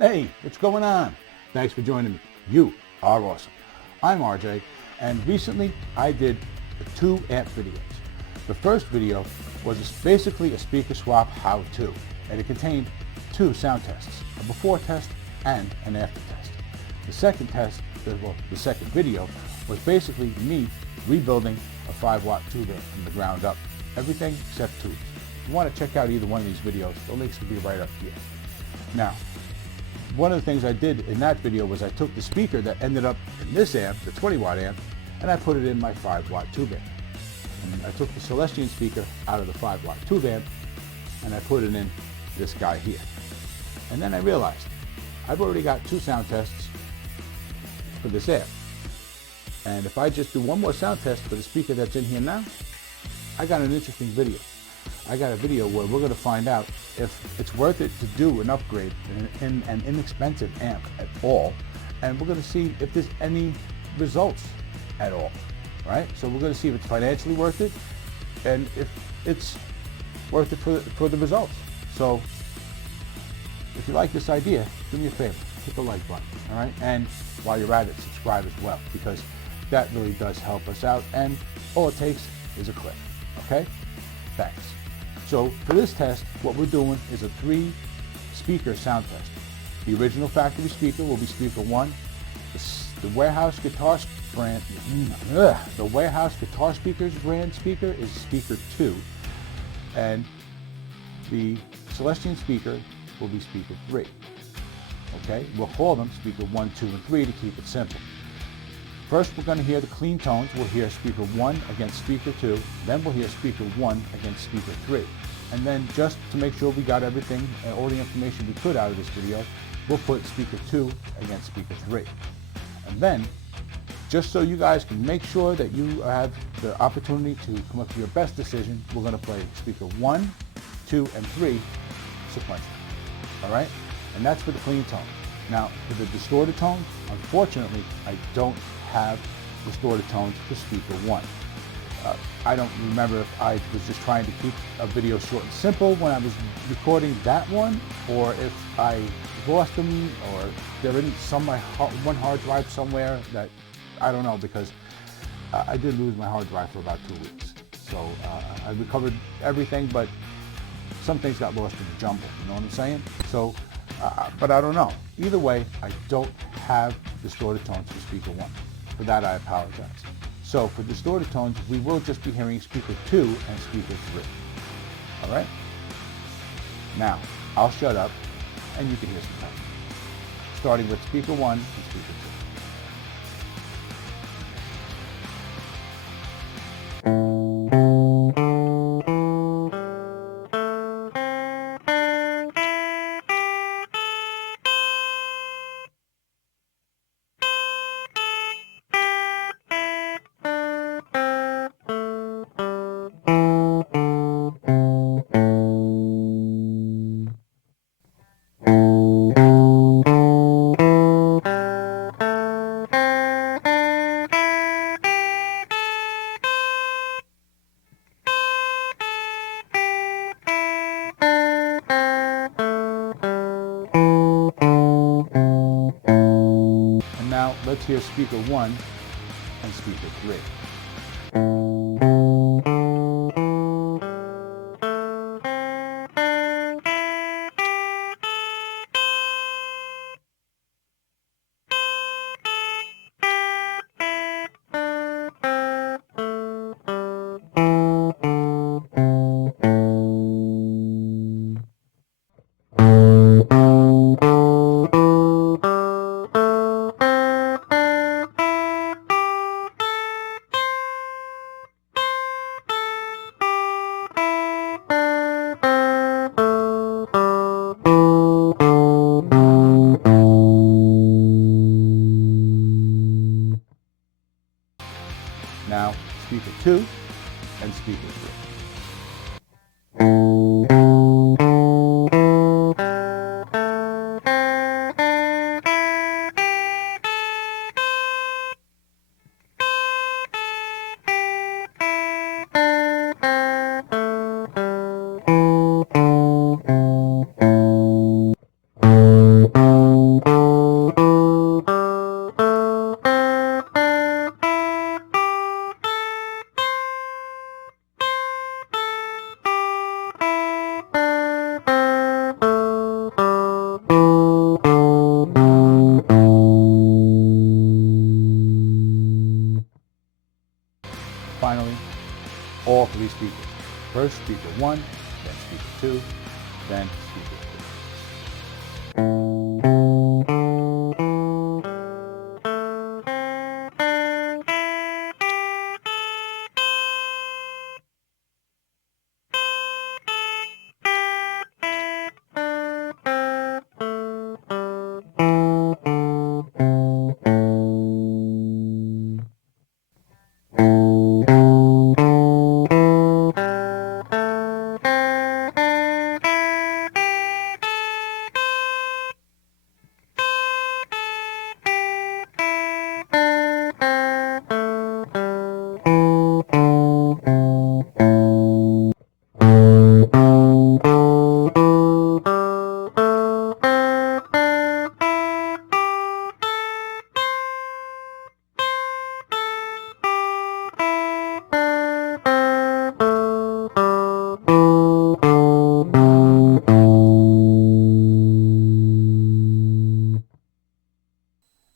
Hey, what's going on? Thanks for joining me. You are awesome. I'm RJ, and recently I did 2 amp videos. The first video was basically a speaker swap how-to, and it contained 2 sound tests, a before test and an after test. The second test, the second video, was basically me rebuilding a 5-watt tube amp from the ground up. Everything except tubes. If you want to check out either one of these videos, the links will be right up here. Now, one of the things I did in that video was I took the speaker that ended up in this amp, the 20-watt amp, and I put it in my 5-watt tube amp. And I took the Celestion speaker out of the 5-watt tube amp, and I put it in this guy here. And then I realized I've already got 2 sound tests for this amp. And if I just do one more sound test for the speaker that's in here now, I got an interesting video. I got a video where we're going to find out if it's worth it to do an upgrade in an inexpensive amp at all, and we're going to see if there's any results at all, right? So we're going to see if it's financially worth it and if it's worth it for the results. So if you like this idea, do me a favor, hit the like button, all right? And while you're at it, subscribe as well, because that really does help us out, and all it takes is a click, okay? Thanks. So for this test, what we're doing is a 3-speaker sound test. The original factory speaker will be speaker 1. The Warehouse Guitar brand, the Warehouse Guitar Speakers brand speaker is speaker 2, and the Celestion speaker will be speaker 3. Okay, we'll call them speaker 1, 2, and 3 to keep it simple. First, we're going to hear the clean tones. We'll hear speaker 1 against speaker 2. Then we'll hear speaker 1 against speaker 3. And then, just to make sure we got everything and all the information we could out of this video, we'll put speaker 2 against speaker 3. And then, just so you guys can make sure that you have the opportunity to come up with your best decision, we're going to play speaker 1, 2, and 3 sequentially. All right? And that's for the clean tone. Now, for the distorted tone, unfortunately, I don't have distorted tones for speaker 1. I don't remember if I was just trying to keep a video short and simple when I was recording that one, or if I lost them, or they're in one hard drive somewhere that I don't know, because I did lose my hard drive for about 2 weeks. So I recovered everything, but some things got lost in the jumble, you know what I'm saying? So, but I don't know. Either way, I don't have distorted tones for speaker 1. For that, I apologize. So for distorted tones, we will just be hearing speaker 2 and speaker 3. All right? Now, I'll shut up, and you can hear some tones. Starting with speaker 1 and speaker 2. Now let's hear speaker 1 and speaker 3. speaker 1, then speaker 2, then speaker 3.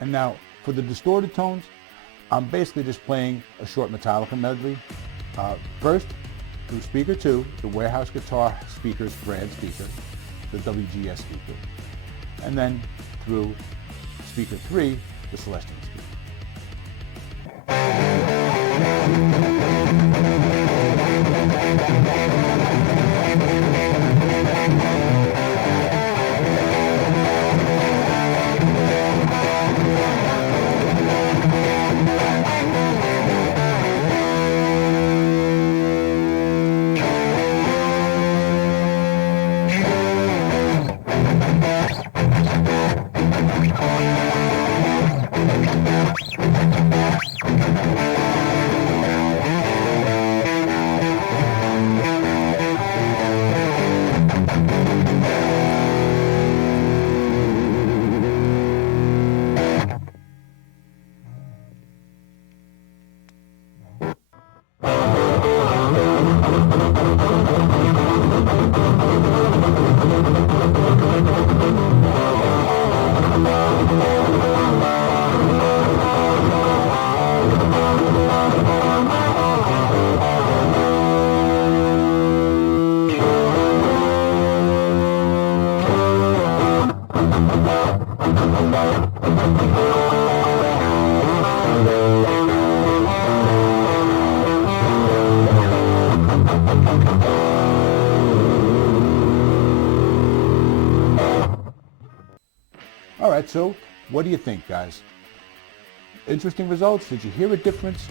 And now, for the distorted tones, I'm basically just playing a short Metallica medley. First, through speaker 2, the Warehouse Guitar Speakers brand speaker, the W.G.S speaker. And then through speaker 3, the Celestion speaker. All right, so what do you think, guys? Interesting results? Did you hear a difference?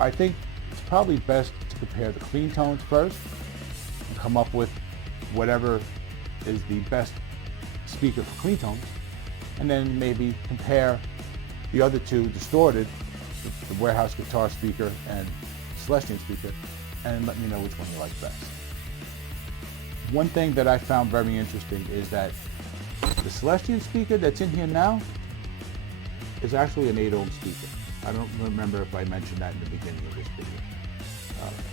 I think it's probably best to compare the clean tones first and come up with whatever is the best speaker for clean tones, and then maybe compare the other two distorted, the Warehouse Guitar speaker and Celestion speaker, and let me know which one you like best. One thing that I found very interesting is that the Celestion speaker that's in here now is actually an 8 ohm speaker. I don't remember if I mentioned that in the beginning of this video.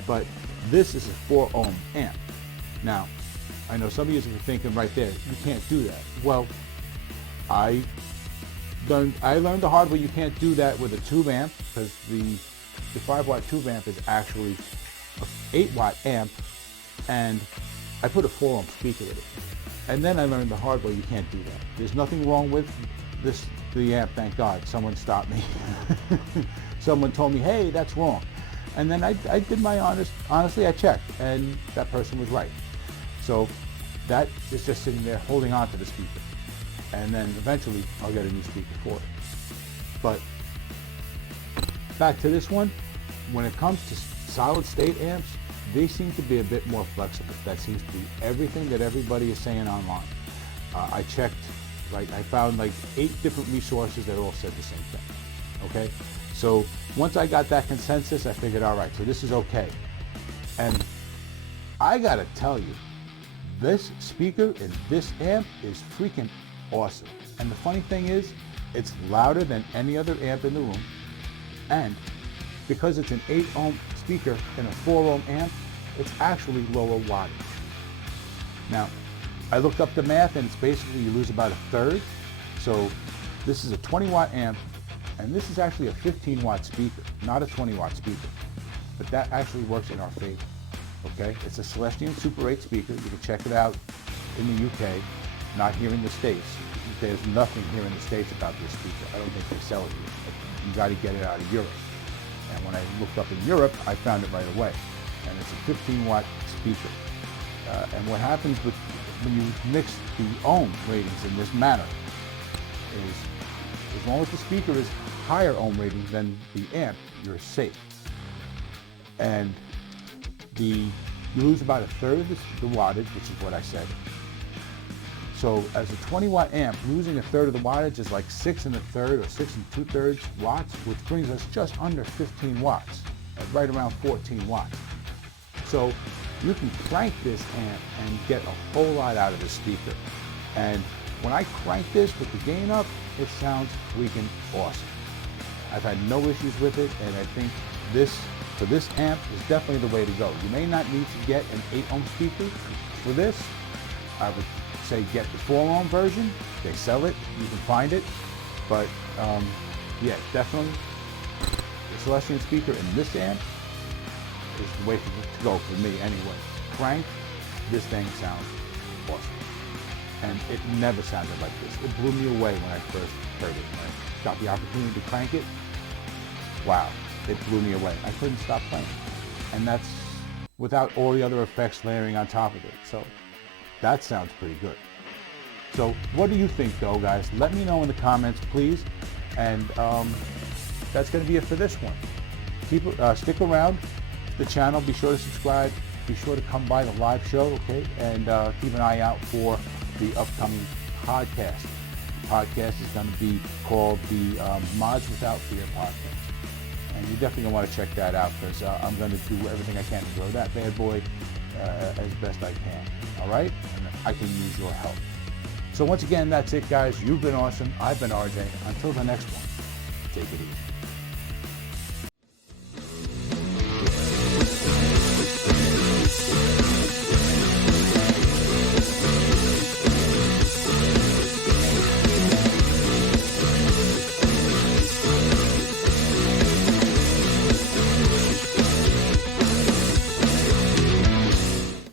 But this is a 4 ohm amp. Now, I know some of you are thinking right there, you can't do that. Well, I learned the hard way you can't do that with a tube amp, because the 5 watt tube amp is actually an 8 watt amp, and I put a 4 ohm speaker in it. And then I learned the hard way you can't do that. There's nothing wrong with the amp, thank God. Someone stopped me. Someone told me, hey, that's wrong. And then I did my honestly, I checked, and that person was right. So that is just sitting there holding on to the speaker. And then eventually I'll get a new speaker for it. But back to this one, when it comes to solid state amps, they seem to be a bit more flexible. That seems to be everything that everybody is saying online. I checked, I found like 8 different resources that all said the same thing. Okay? So once I got that consensus, I figured, all right, so this is okay. And I gotta tell you, this speaker and this amp is freaking awesome. And the funny thing is, it's louder than any other amp in the room. And because it's an 8 ohm speaker and a 4 ohm amp, it's actually lower wattage. Now, I looked up the math, and it's basically you lose about a third. So this is a 20 watt amp, and this is actually a 15 watt speaker, not a 20 watt speaker. But that actually works in our favor. Okay, it's a Celestion Super 8 speaker. You can check it out in the UK, not here in the States. There's nothing here in the States about this speaker. I don't think they sell it here. You got to get it out of Europe. And when I looked up in Europe, I found it right away. And it's a 15-watt speaker. And what happens when you mix the ohm ratings in this manner is, as long as the speaker is higher ohm rating than the amp, you're safe. And you lose about a third of the wattage, which is what I said. So as a 20-watt amp, losing a third of the wattage is like 6 1/3 or 6 2/3 watts, which brings us just under 15 watts, at right around 14 watts. So you can crank this amp and get a whole lot out of this speaker. And when I crank this with the gain up, it sounds freaking awesome. I've had no issues with it, and I think for this amp is definitely the way to go. You may not need to get an 8 ohm speaker for this. I would say get the 4 ohm version. They sell it, you can find it. But yeah, definitely the Celestion speaker in this amp is the way to go for me anyway. Crank, this thing sounds awesome. And it never sounded like this. It blew me away when I first heard it. When I got the opportunity to crank it, wow, it blew me away. I couldn't stop playing. And that's without all the other effects layering on top of it. So that sounds pretty good. So what do you think though, guys? Let me know in the comments, please. And that's going to be it for this one. Stick around the channel. Be sure to subscribe. Be sure to come by the live show, okay? And keep an eye out for the upcoming podcast. The podcast is going to be called the Mods Without Fear podcast. And you're definitely going to want to check that out, because I'm going to do everything I can to grow that bad boy as best I can. All right? And I can use your help. So once again, that's it, guys. You've been awesome. I've been RJ. Until the next one, take it easy.